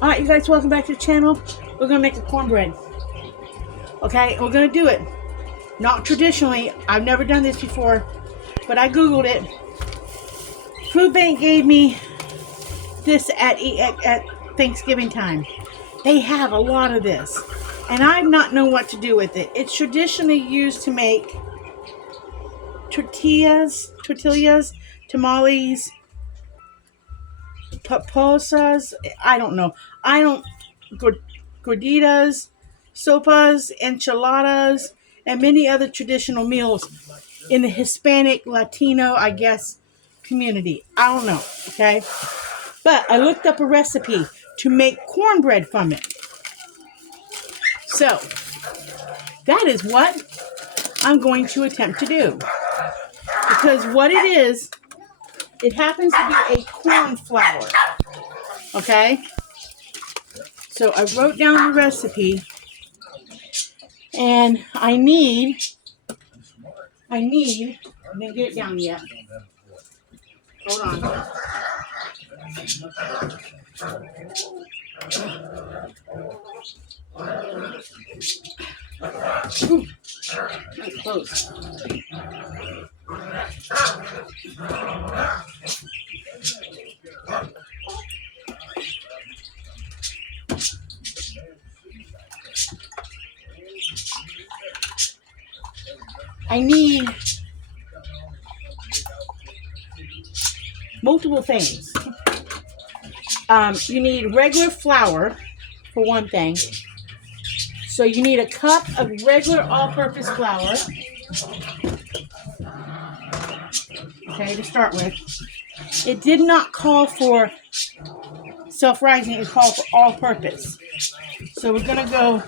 Alright, you guys, welcome back to the channel. We're gonna make a cornbread. Okay, we're gonna do it. Not traditionally. I've never done this before, but I googled it. Food Bank gave me this at Thanksgiving time. They have a lot of this, and I've not known what to do with it. It's traditionally used to make tortillas, tamales, pupusas. I don't know. Gorditas, sopas, enchiladas, and many other traditional meals in the Hispanic, Latino, I guess, community. I don't know, okay? But I looked up a recipe to make cornbread from it. So, that is what I'm going to attempt to do. Because what it is, it happens to be a corn flour. Okay? So I wrote down the recipe, and I didn't get it down yet. Hold on. Ooh, that's close. I need multiple things. You need regular flour, for one thing. So you need a cup of regular all-purpose flour. Okay, to start with. It did not call for self-rising, it called for all-purpose. So we're going to go,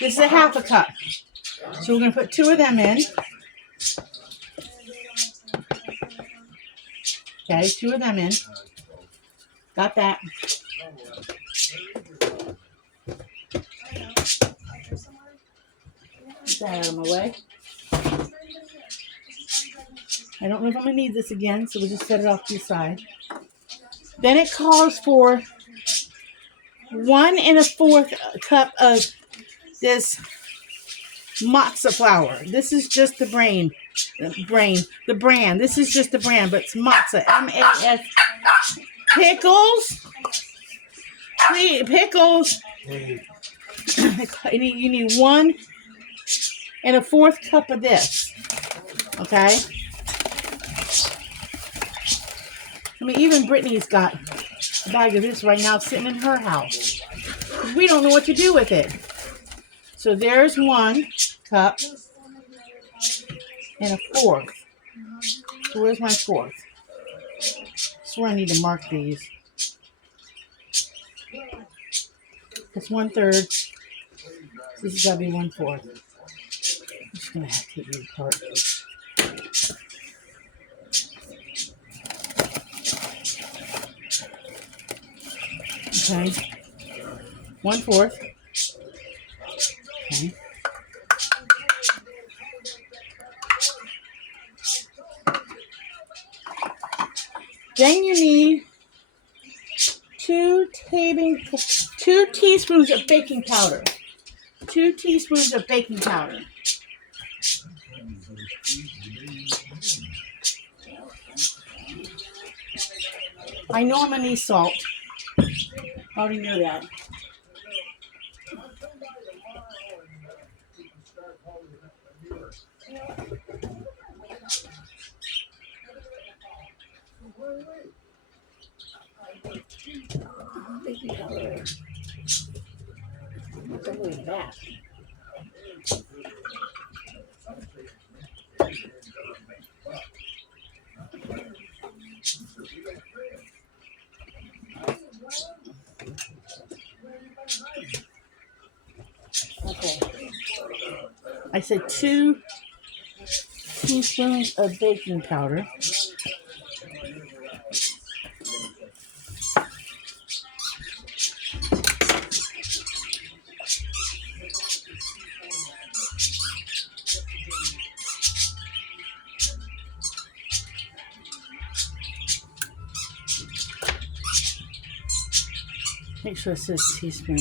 this is a half a cup. So we're going to put 2 of them in. Okay, 2 of them in. Got that. Get that out of my way. I don't know if I'm going to need this again, so we'll just set it off to the side. Then it calls for 1 1/4 cup of this Masa flour. This is just the brand. This is just the brand, but it's Masa. M-A-S. Pickles. Please, pickles. You need 1 1/4 cup of this. Okay. I mean, even Brittany's got a bag of this right now sitting in her house. We don't know what to do with it. So there's 1 cup and 1/4. So where's my 1/4? I swear I need to mark these. It's 1/3. This has got to be 1/4. I'm just going to have to take these apart. Okay. 1/4. Okay. Then you need 2 teaspoons of baking powder. 2 teaspoons of baking powder. I know I'm going to need salt. I already know that. Baking powder. Something like that. Okay. I said 2 teaspoons of baking powder. Make sure it says teaspoon.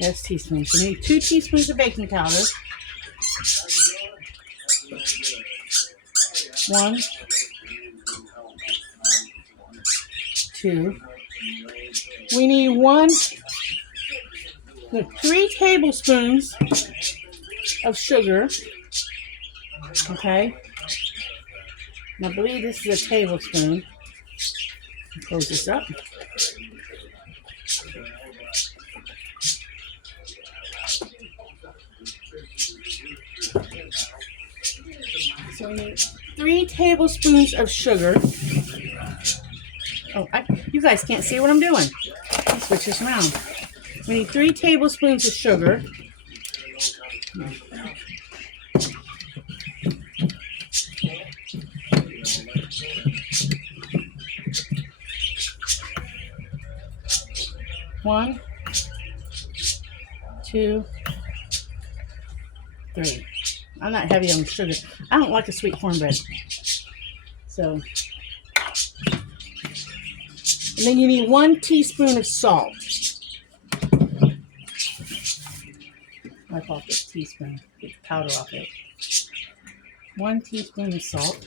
That's teaspoons. So we need 2 teaspoons of baking powder. 1, 2. We need 3 tablespoons of sugar. Okay. And I believe this is a tablespoon. Close this up. So we need 3 tablespoons of sugar. Oh, you guys can't see what I'm doing. I'll switch this around. We need 3 tablespoons of sugar. One, 2, 3. I'm not heavy on sugar. I don't like a sweet cornbread. So, and then you need 1 teaspoon of salt. Wipe off this teaspoon. Get the powder off it. 1 teaspoon of salt.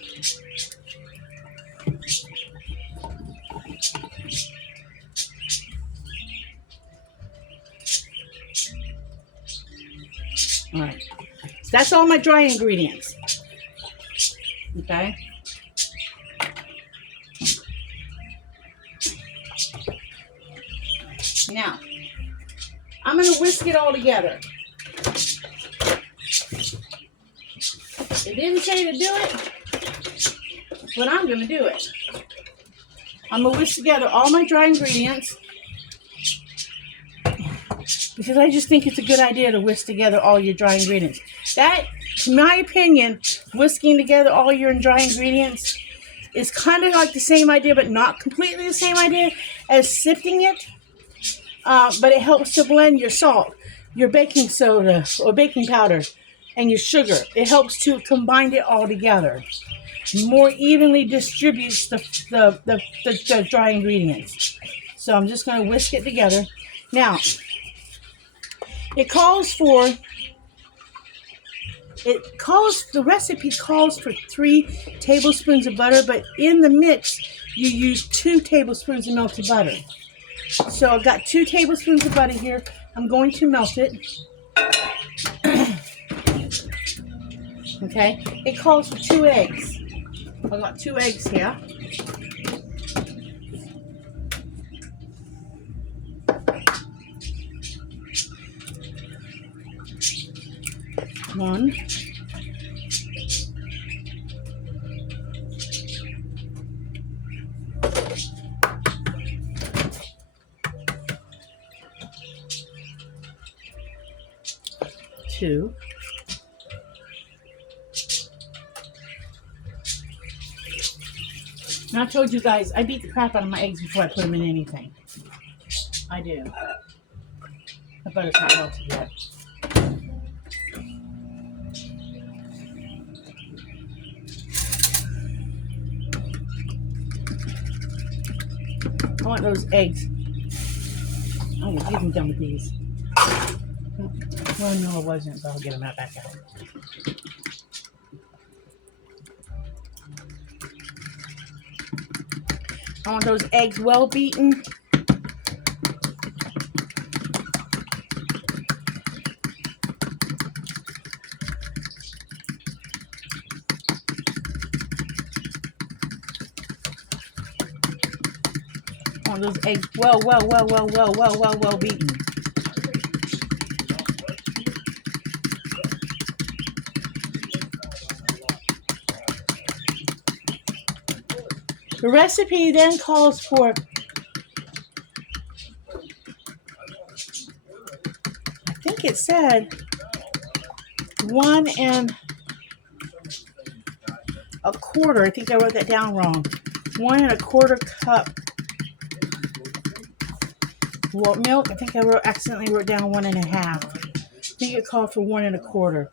All right. So that's all my dry ingredients. Okay. Now, I'm going to whisk it all together. It didn't say to do it, but I'm going to do it. I'm going to whisk together all my dry ingredients because I just think it's a good idea to whisk together all your dry ingredients. That, in my opinion, whisking together all your dry ingredients is kind of like the same idea, but not completely the same idea as sifting it. But it helps to blend your salt, your baking soda or baking powder, and your sugar. It helps to combine it all together. More evenly distributes the dry ingredients. So I'm just going to whisk it together. Now, the recipe calls for 3 tablespoons of butter, but in the mix, you use 2 tablespoons of melted butter. So I've got 2 tablespoons of butter here. I'm going to melt it. Okay, it calls for 2 eggs. I've got 2 eggs here. One. 2. And I told you guys, I beat the crap out of my eggs before I put them in anything. I do. The butter's not melted yet. I want those eggs. Oh, you can done with these. Well, no, it wasn't, but I'll get them out back out. I want those eggs well beaten. I want those eggs well beaten. The recipe then calls for, I think it said 1 1/4. I think I wrote that down wrong. 1 1/4 cup milk. I think I accidentally wrote down 1 1/2. I think it called for 1 1/4.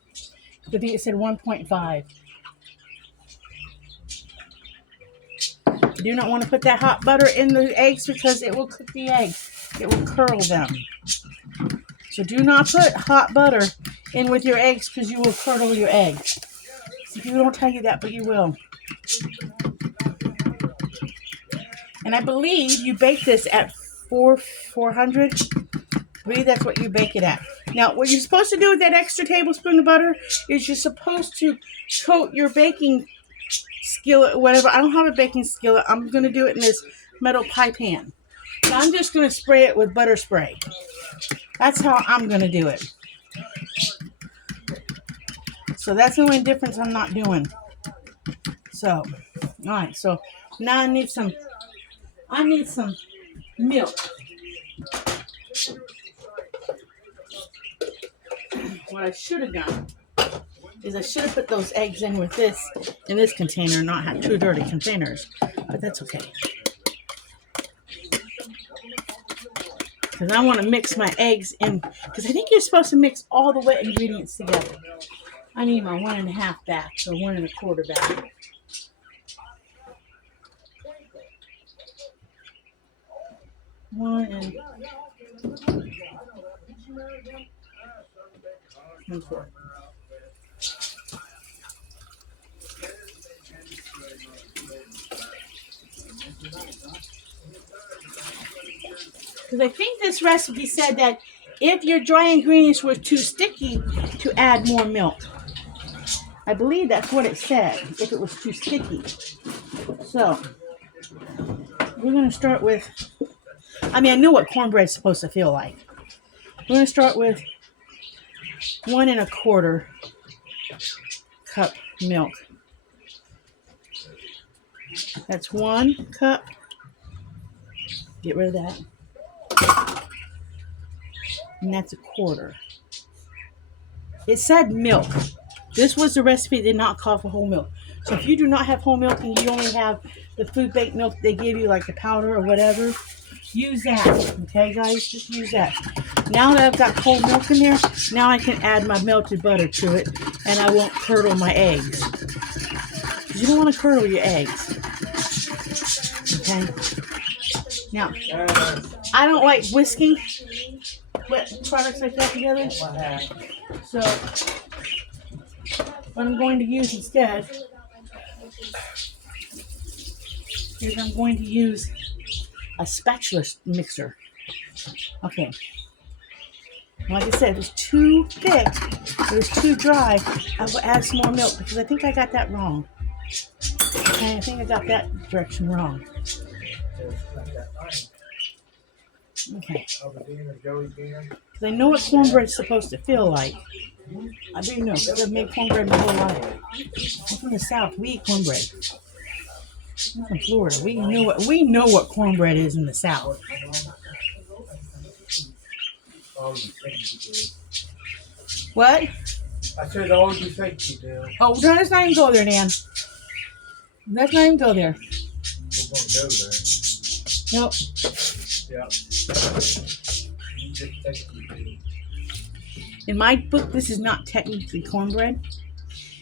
I think it said 1.5. do not want to put that hot butter in the eggs because it will cook the eggs. It will curl them. So do not put hot butter in with your eggs because you will curdle your eggs. See, people don't tell you that, but you will. And I believe you bake this at 400. I believe that's what you bake it at. Now, what you're supposed to do with that extra tablespoon of butter is you're supposed to coat your baking skillet, whatever. I don't have a baking skillet. I'm going to do it in this metal pie pan. So I'm just going to spray it with butter spray. That's how I'm going to do it. So that's the only difference I'm not doing. So, all right. So now I need some milk. What I should have done is I should have put those eggs in with this in this container, not have two dirty containers. But that's okay. Because I want to mix my eggs in. Because I think you're supposed to mix all the wet ingredients together. I need my 1.5 baths or 1.25 baths. One and 4. Because I think this recipe said that if your dry ingredients were too sticky, to add more milk. I believe that's what it said, if it was too sticky. So, we're going to start with, I know what cornbread's supposed to feel like. We're going to start with 1.25 cup milk. That's 1 cup. Get rid of that. And that's 1/4. It said milk. This was the recipe, did not call for whole milk. So if you do not have whole milk and you only have the food baked milk they give you, like the powder or whatever, use that. Okay, guys, just use that. Now that I've got cold milk in there, now I can add my melted butter to it, and I won't curdle my eggs. You don't want to curdle your eggs. Okay. Now, I don't like whisking wet products like that together. So, what I'm going to use instead is I'm going to use a spatula mixer. Okay. Like I said, it was too thick. It was too dry. I will add some more milk because I think I got that wrong. Okay, I think I got that direction wrong. Okay. Because I know what cornbread is supposed to feel like. I do know, because I've made cornbread my whole life. I'm from the South. We eat cornbread. I'm from Florida. We know what cornbread is in the South. What? I said all you think you do. Oh, no, let's not even go there, Dan. Let's not even go there. We're going to go there. Nope. Yeah. You just think you do. In my book, this is not technically cornbread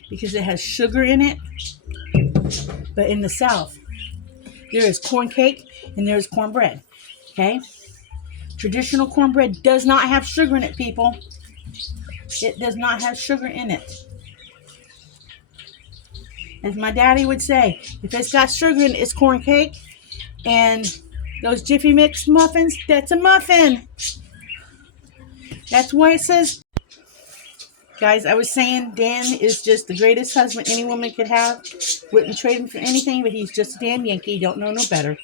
because it has sugar in it. But in the South, there is corn cake and there is cornbread. Okay? Traditional cornbread does not have sugar in it, people. It does not have sugar in it. As my daddy would say, if it's got sugar in it, it's corn cake. And those Jiffy Mix muffins, that's a muffin. That's why it says, guys, I was saying Dan is just the greatest husband any woman could have. Wouldn't trade him for anything, but he's just a damn Yankee. Don't know no better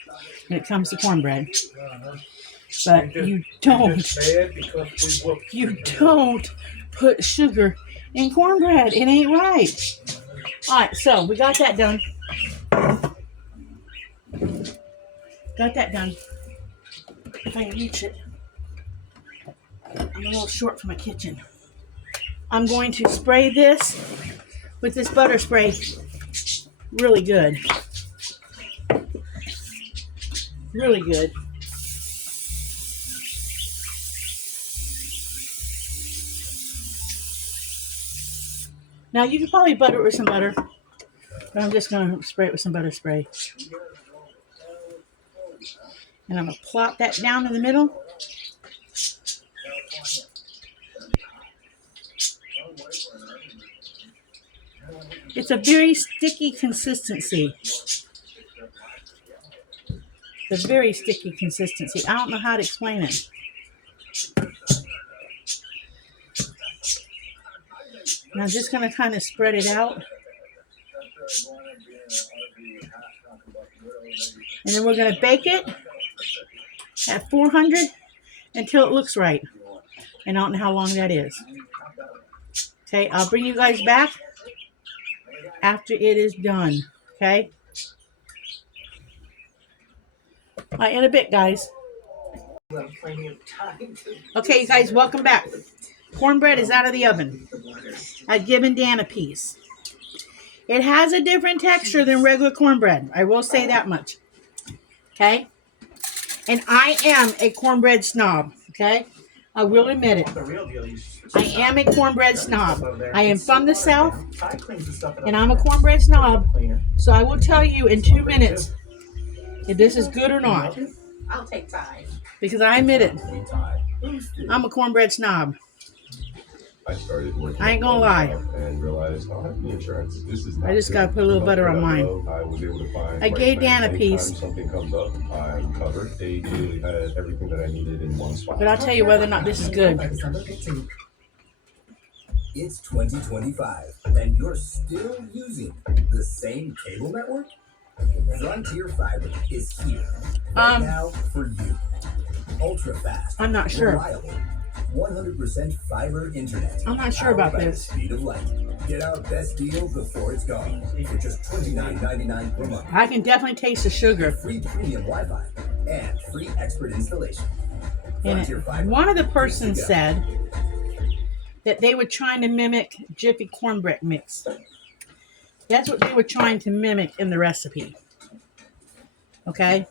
when it comes to cornbread. But you don't put sugar in cornbread. It ain't right. All right, so we got that done. Got that done. If I can reach it. I'm a little short for my kitchen. I'm going to spray this with this butter spray really good. Really good. Now you could probably butter it with some butter, but I'm just going to spray it with some butter spray. And I'm going to plop that down in the middle. It's a very sticky consistency. It's a very sticky consistency. I don't know how to explain it. And I'm just going to kind of spread it out. And then we're going to bake it at 400 until it looks right. And I don't know how long that is. Okay, I'll bring you guys back after it is done. Okay? All right, in a bit, guys. Okay, you guys, welcome back. Cornbread is out of the oven. I've given Dan a piece. It has a different texture than regular cornbread. I will say that much. Okay? And I am a cornbread snob. Okay? I will admit it. I am a cornbread snob. I am from the South, and I'm a cornbread snob. So I will tell you in 2 minutes if this is good or not. I'll take time. Because I admit it. I'm a cornbread snob. I ain't gonna lie. And realized I'll have the insurance. This is I just gotta put a little butter on mine. I was able to find. I gave Dan a piece. Something comes up, I'm covered. They literally had everything that I needed in one spot. But I'll tell you whether or not this is good. It's 2025, and you're still using the same cable network? Frontier Fiber is here right now for you. Ultra fast. I'm not sure. Reliable, 100% fiber internet. I'm not sure about powered by the this. Speed of light. Get our best deal before it's gone for just $29.99 per month. I can definitely taste the sugar. Free premium Wi-Fi and free expert installation. And one of the persons said that they were trying to mimic Jiffy cornbread mix. That's what they were trying to mimic in the recipe. Okay?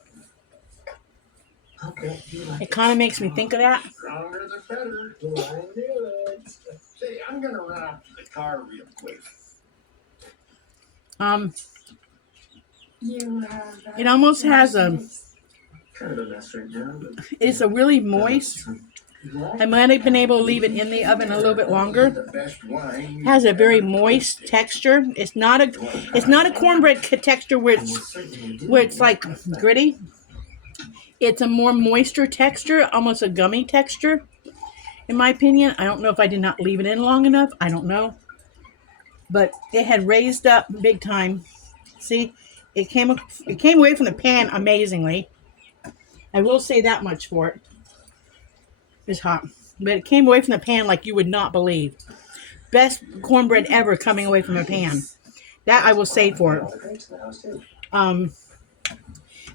It kind of makes me think of that. Stronger the better. I knew it. Say, I'm gonna run out to the car real quick. It almost has a. Kind of a mess right now, but It's a really moist. I might have been able to leave it in the oven a little bit longer. the best wine. It has a very moist texture. It's not a cornbread texture where it's like gritty. It's a more moister texture, almost a gummy texture, in my opinion. I don't know if I did not leave it in long enough. I don't know. But it had raised up big time. See, it came away from the pan amazingly. I will say that much for it. It's hot. But it came away from the pan like you would not believe. Best cornbread ever coming away from a pan. That I will say for it.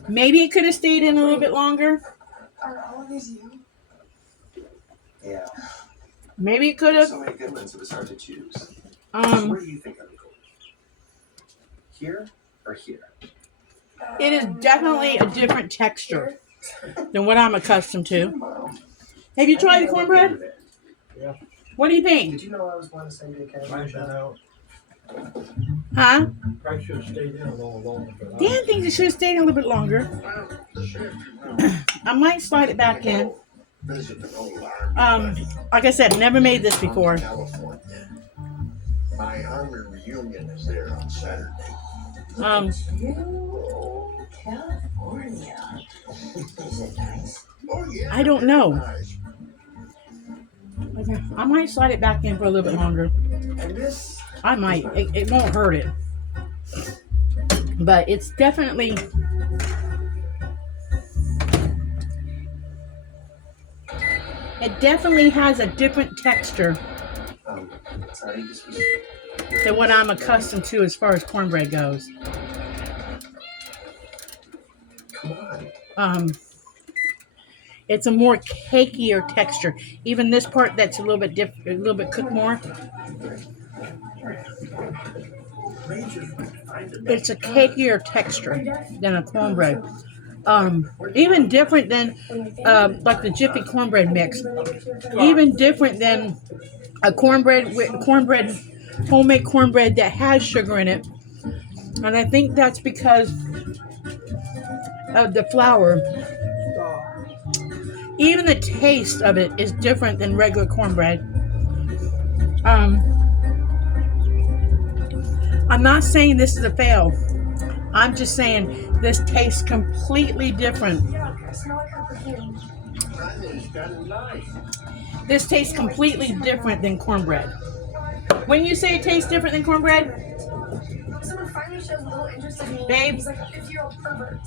Maybe it could have stayed in a little bit longer. Are all of these you? Yeah. Maybe it could have. So many good ones, it was hard to choose. Where do you think I would go? Here or here? It is definitely a different texture than what I'm accustomed to. Have you tried the cornbread? Yeah. What do you think? Did you know I was going to send you a cash? Mine should out. Huh? Probably should have stayed in a little longer. But Dan thinks it should have stayed in a little bit longer. I might slide it back in. Like I said, never made this before. California. My army reunion is there on Saturday. California. Is it nice? Oh, yeah, I don't know. nice. Okay, I might slide it back in for a little bit longer. And this I might. It won't hurt it. But it's definitely... It definitely has a different texture sorry, this was than what I'm accustomed to as far as cornbread goes. come on. It's a more cakier texture. Even this part that's a little bit a little bit cooked more. It's a cakier texture than a cornbread. Even different than like the Jiffy cornbread mix. Even different than a homemade cornbread that has sugar in it. And I think that's because of the flour. Even the taste of it is different than regular cornbread. I'm not saying this is a fail. I'm just saying this tastes completely different. Yeah, I smell like her perfume. It's kind of nice. This tastes completely different than cornbread. When you say it tastes different than cornbread, Someone finally shows a little interest in me. Babe. He's like a 50-year-old pervert.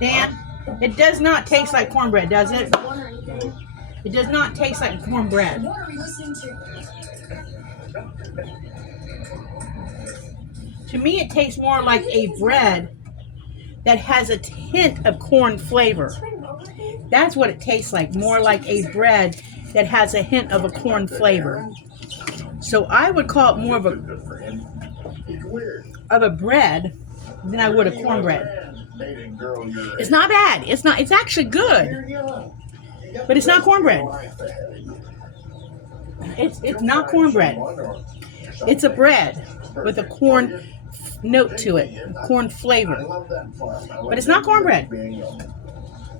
Dan, it does not taste like cornbread, does it? One or anything. It does not taste like cornbread. What are we listening to? To me, it tastes more like a bread that has a hint of corn flavor. That's what it tastes like, more like a bread that has a hint of a corn flavor. So I would call it more of Good for him. He's weird. a bread than I would a cornbread. Dating girl your It's not bad. It's actually good, You're young. You got but it's not cornbread. life ahead of you. It's not cornbread. It's a bread with a corn note to it, corn I flavor. love that farm. I love But it's not that cornbread. being young.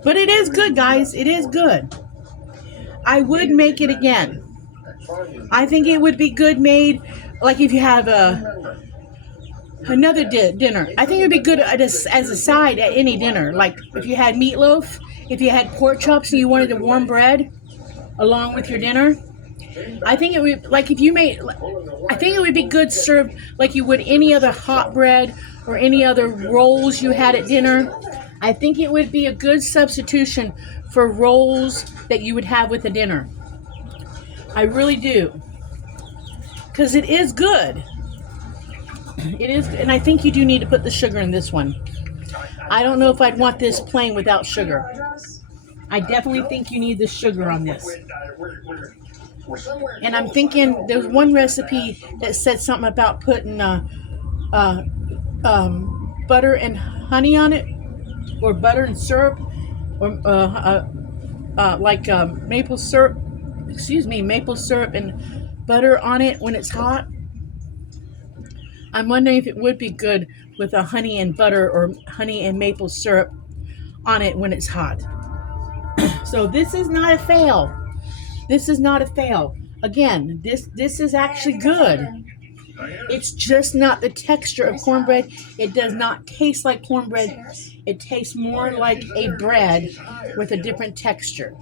But it is good, guys. It is good. I would make it again. That farm is- I think it would be good made, like if you have Remember, another dinner. I think it would be good as a side at any dinner. Like if you had meatloaf, if you had pork chops and you wanted to warm bread along with your dinner. I think it would, like if you made, I think it would be good served like you would any other hot bread or any other rolls you had at dinner. I think it would be a good substitution for rolls that you would have with a dinner. I really do. Because it is good. It is, and I think you do need to put the sugar in this one. I don't know if I'd want this plain without sugar. I definitely think you need the sugar on this. we're somewhere And I'm close. thinking there's one recipe that said something about putting butter and honey on it, or butter and syrup, or maple syrup. Maple syrup and butter on it when it's hot. I'm wondering if it would be good with a honey and butter or honey and maple syrup on it when it's hot. So this is not a fail. This is not a fail. Again, this is actually good. It's just not the texture of cornbread. It does not taste like cornbread. It tastes more like a bread with a different texture.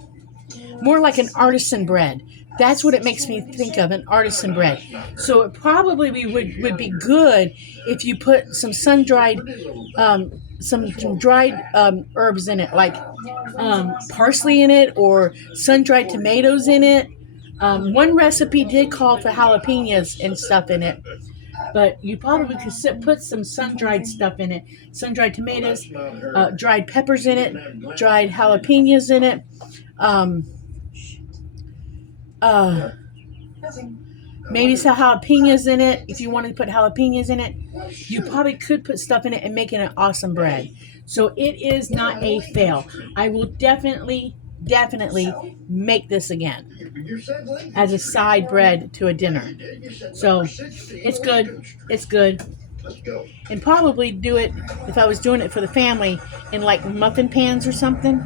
More like an artisan bread. That's what it makes me think of, an artisan bread. So it probably would be good if you put some sun-dried, some dried herbs in it, like parsley in it or sun-dried tomatoes in it. One recipe did call for jalapenos and stuff in it, but you probably could put some sun-dried stuff in it. Sun-dried tomatoes, dried peppers in it, dried jalapenos in it. Maybe some jalapenos in it. If you wanted to put jalapenos in it, you probably could put stuff in it and make it an awesome bread. So it is not a fail. I will definitely make this again as a side bread to a dinner. So it's good. It's good. And probably do it, if I was doing it for the family, in like muffin pans or something,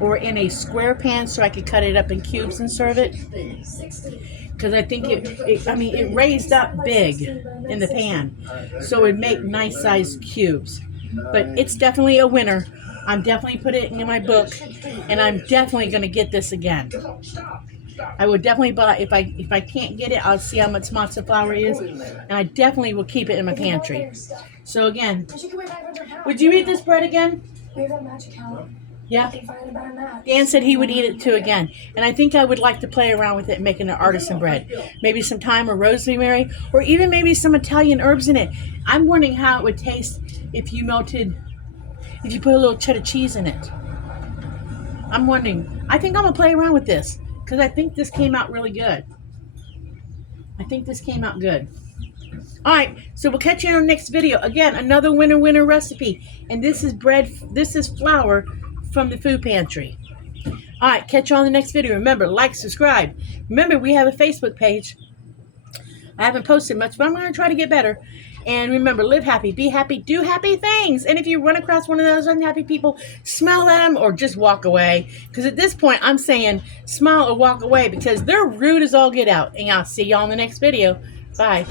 or in a square pan so I could cut it up in cubes and serve it. Because I think it raised up big in the pan, so it'd make nice sized cubes. But it's definitely a winner. I'm definitely putting it in my book, and I'm definitely going to get this again. I would definitely buy, if I can't get it, I'll see how much matzo flour is, and I definitely will keep it in my pantry. So again, would you eat this bread again? We have that magic hat. Yeah. I can find a better match. Dan said he would eat it too again. And I think I would like to play around with it and making an artisan bread. Maybe some thyme or rosemary, or even maybe some Italian herbs in it. I'm wondering how it would taste if you put a little cheddar cheese in it. I'm wondering. I think I'm going to play around with this because I think this came out really good. I think this came out good. All right, so we'll catch you in our next video. Again, another winner recipe. And this is flour from the food pantry. All right, catch you on the next video. Remember, like, subscribe. Remember, we have a Facebook page. I haven't posted much, but I'm going to try to get better. And remember, live happy, be happy, do happy things. And if you run across one of those unhappy people, smile at them or just walk away. Because at this point, I'm saying smile or walk away because they're rude as all get out. And I'll see y'all in the next video. Bye.